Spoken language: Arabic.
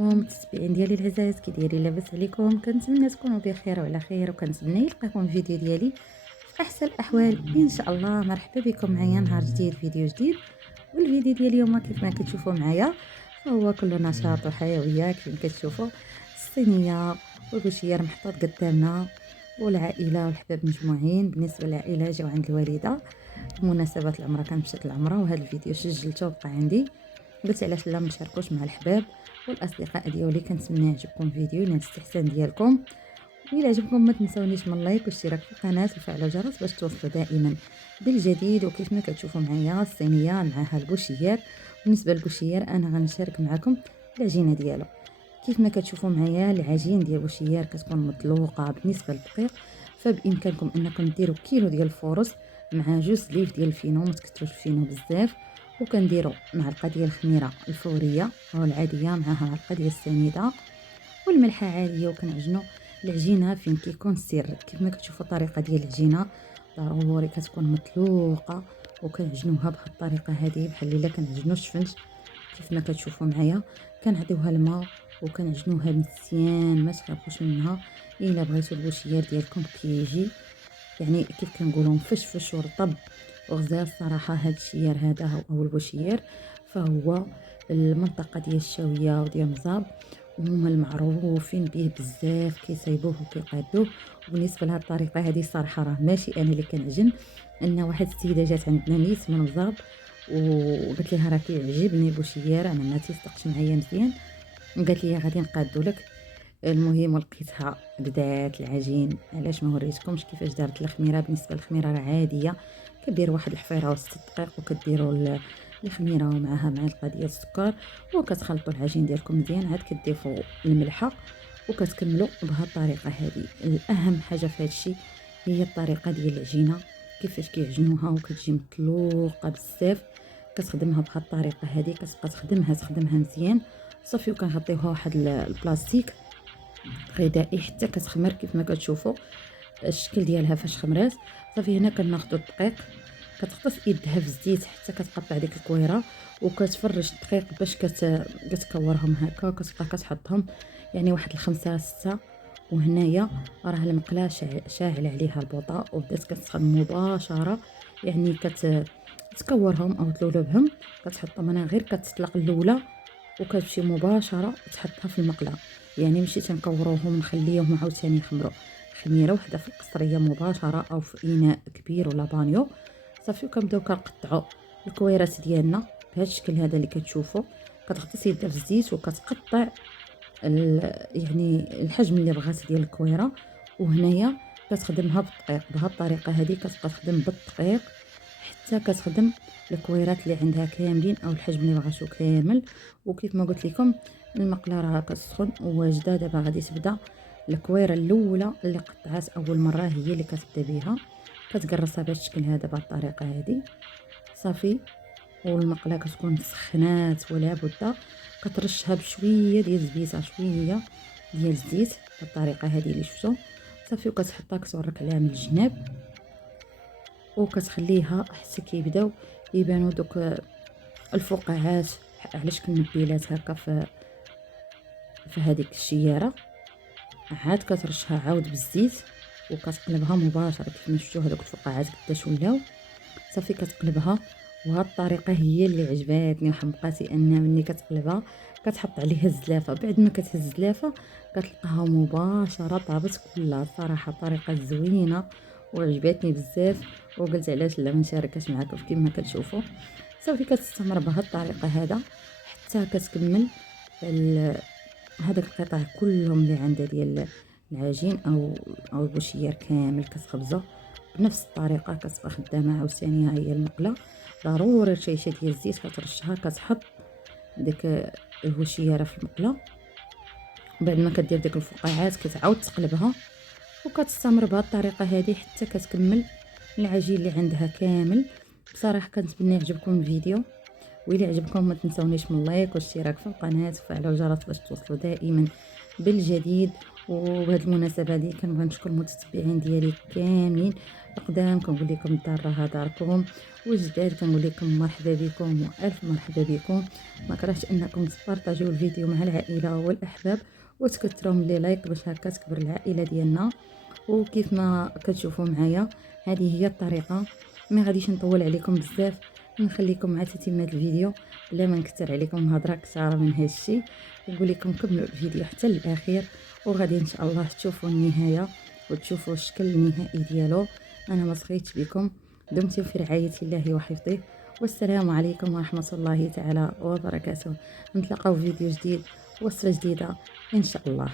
المتتبعين ديالي العزاز كي دايرين لاباس عليكم؟ كنتمنى تكونوا بخير وعلى خير، وكنتمنى يلقاكم الفيديو ديالي في احسن الاحوال ان شاء الله. مرحبا بكم معايا نهار جديد، فيديو جديد. والفيديو ديال اليوم كيف ما كتشوفوا معايا فهو كله نشاط وحيويه. كيف ما كتشوفوا الصينيه والبوشير محطوط قدامنا، والعائله والحباب مجموعين. بالنسبه للعائله جاو عند الوالده بمناسبه العمره، مشات العمره، وهذا الفيديو سجلته وبقى عندي. قلت علاش لا نشاركوش مع الحباب والاصدقاء ديالي. كنتمنى يعجبكم الفيديو ينال الاستحسان ديالكم، وإلا عجبكم ما تنسونيش من لايك والاشتراك في القناه وفعل الجرس باش توصلوا دائما بالجديد. وكيف ما كتشوفوا معايا الصينيه معها البوشيار. بالنسبه للبوشيار انا غنشارك معكم العجينه ديالو. كيف ما كتشوفوا معايا العجين ديال البوشيار كتكون مطلوقه. بالنسبه للدقيق فبامكانكم انكم ديروا كيلو ديال الفورص مع جوج ليف ديال الفينو، ما تكثروش الفينو بزاف. وكنديروا معلقه ديال الخميره الفوريه او العاديه معها معلقه ديال السنيده والملحه عاديه، وكنعجنوا العجينه فين كيكون السر. كيف ما كتشوفوا الطريقه ديال العجينه ضروري كتكون مطلوقه، وكنعجنوها بهذه الطريقه هذه بحال الا كنعجنوا الشفنج. كيف ما كتشوفوا معايا كنعطيوها الماء وكنعجنوها مزيان، ما تخافوش منها. الا بغيتوا البوشيار ديالكم كيجي يعني كيف كنقولوا مفشفش ورطب وغزال. الصراحه هذا الشيار هذا او البوشيار فهو المنطقه ديال الشاويه وديال مزاب هما المعروفين به بزاف، كيصايبوه وكيقادوه. وبالنسبه لهاد الطريقه هذه الصراحه راه ماشي انا اللي كنعجن، ان واحد السيده جات عندنا نيت من مزاب وقلت لها راه كيعجبني البوشيار، انا ما تيصدقش معايا مزيان، وقالت لي غادي نقادو لك. المهم ولقيتها بدات العجين. علاش ما وريتكمش كيفاش دارت الخميره؟ بالنسبه للخميره راه عاديه، كدير واحد الحفيره وسط الدقيق وكديروا الخميره ومعها معلقه ديال السكر، وكتخلطوا العجين ديالكم مزيان، عاد كتضيفوا الملحه وكتكملوا بهذه الطريقه هذه. الاهم حاجه في هذا الشيء هي الطريقه ديال العجينه، كيفاش كيعجنوها وكتجي مطلوقه بزاف. كتخدمها بهذه الطريقه هذه، كتبقى تخدمها مزيان صافي. وكنغطيوها واحد البلاستيك غذائي حتى كتخمر. كيف ما كتشوفوا الشكل ديالها فاش خمرات صافي. هنا كناخذوا الدقيق، كتغطس يدها في الزيت حتى كتقطع ديك الكويره، وكتفرش الدقيق باش كتكورهم هكا، وكتبقى كتحطهم يعني واحد الخمسة ستة. وهنايا راه المقله شاعل عليها البوطه وبدات كتسخن مباشره، يعني تكورهم او تلولبهم. كتحطهم انا غير كتطلق الاولى وكتمشي مباشره تحطها في المقله، يعني ماشي تنكوروهم نخليهم عاوتاني يخمروا. خميره وحده في القصريه مباشره او في اناء كبير ولا بانيو صافي. وكنبداو كنقطعوا الكويرات ديالنا بهذا الشكل هذا اللي كتشوفوا. كتغطس يدها في الزيت وكتقطع يعني الحجم اللي بغات ديال الكويره. وهنايا كتخدمها بالدقيق بهذه الطريقه هذه، كتبقى تخدم بالدقيق حتى كتخدم الكويرات اللي عندها كاملين او الحجم اللي بغاتو كامل. وكيف ما قلت لكم المقله راه كتسخن وواجده. دابا غادي تبدا الكويره الاولى اللي قطعات اول مره هي اللي كتبدا بها، كتقرصها بهذا الشكل هذا بهذه الطريقه هذه صافي. والمقله كتكون سخنات ولا بد كترشها بشويه ديال الزبيته، شويه ديال الزيت بالطريقه هذه اللي شفتوا صافي. وكتحطها كتورك عليها من الجناب وكتخليها حتى كيبداو يبانوا دوك الفقاعات على شكل نبيلات هكا في هذيك الشياره. عاد كترشها عاود بالزيت وكتقلبها مباشره. كيف ما شفتوا هذوك الفقاعات قداش ولاو صافي كتقلبها. وهاد الطريقه هي اللي عجباتني وحمقاتي، ان ملي كتقلبها كتحط عليها الزلافه. بعد ما كتهز الزلافه كتلقاها مباشره طابت كلها. صراحه طريقه زوينه وعجبتني بزاف، وقلت علاش لا ما نشاركهاش معكم. كما كتشوفوا صافي كتستمر بهاد الطريقه هذا حتى كتكمل هذاك القطع كلهم اللي عندها ديال العجين او البوشيار كامل. كتخبزه بنفس الطريقه، كتبقى خدامه عاوتاني. ها هي المقله ضروري رشيشه ديال الزيت كترشها، كتحط ديك البوشياره في المقله. بعد ما كدير ديك الفقاعات كتعاود تقلبها وكتستمر بهذه الطريقه هذه حتى كتكمل العجين اللي عندها كامل. بصراحه كنتمنى يعجبكم الفيديو، وإلا عجبكم ما تنسونيش من لايك والاشتراك في القناه وفعلوا الجرس باش توصلوا دائما بالجديد. وبهذه المناسبه هذه كنبغي نشكر المتتبعين ديالي كاملين القدام، كنقول لكم الدار راها داركم، وجداد كنقول لكم مرحبا بكم والف مرحبا بكم. ما كرهتش انكم تبارطاجيو الفيديو مع العائله والاحباب وتكثروا من لي لايك باش هكا تكبر العائله ديالنا. وكيف ما كتشوفوا معايا هذه هي الطريقه. ما غاديش نطول عليكم بزاف، نخليكم مع تتمه الفيديو بلا ما نكثر عليكم هضره كثاره من هذا الشيء. نقول لكم كملوا الفيديو حتى الاخير، وغادي ان شاء الله تشوفوا النهايه وتشوفوا الشكل النهائي ديالو. انا ما سخيتش بكم، دمتم في رعايه الله وحفظه، والسلام عليكم ورحمه الله تعالى وبركاته. نتلاقاو في فيديو جديد وصفه جديده ان شاء الله.